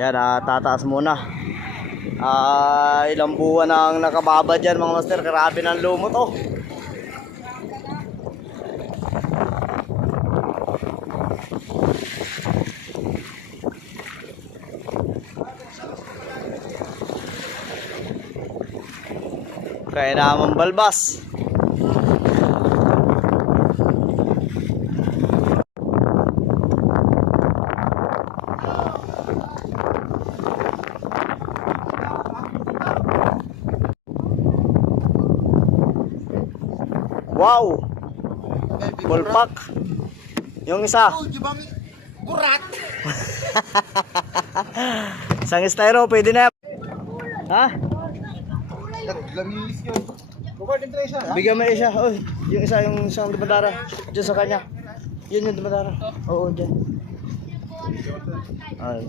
Yan, tataas muna. Ilang buwan ang nakababa dyan mga master. Grabe ng lumot oh. Kaya naman balbas. Wow! Bulpak. Yung isa. Burat. Isang styro, pwede na. Ha? Laminis yun. Bukod din siya. Bigyan mo isa. Oy, yung isa, yung isang dumadara. Diyan sa kanya. Yun yung dumadara. Oo, dyan. Ay.